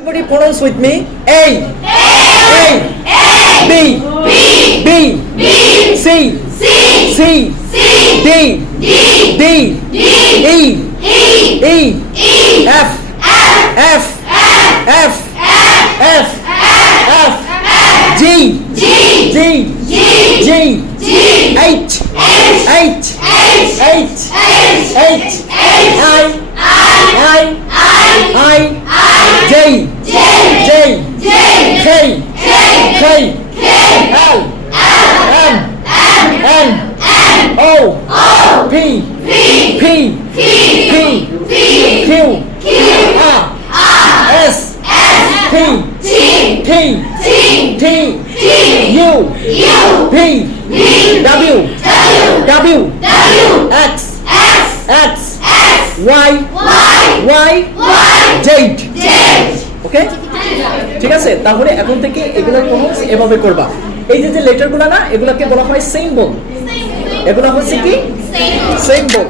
Everybody pronounce with me. A. B. C. D. E. F. G. H. I. J. K. L. M. O. P. Q. R. S. T. U. V. W. X. Y. Z. ওকে, ঠিক আছে। তাহলে এখন থেকে এগুলোর pronounce এভাবে করবা। এই যে লেটারগুলো না, এগুলোকে বলা হয় সিম্বল। এগুলো হচ্ছে কি সিম্বল।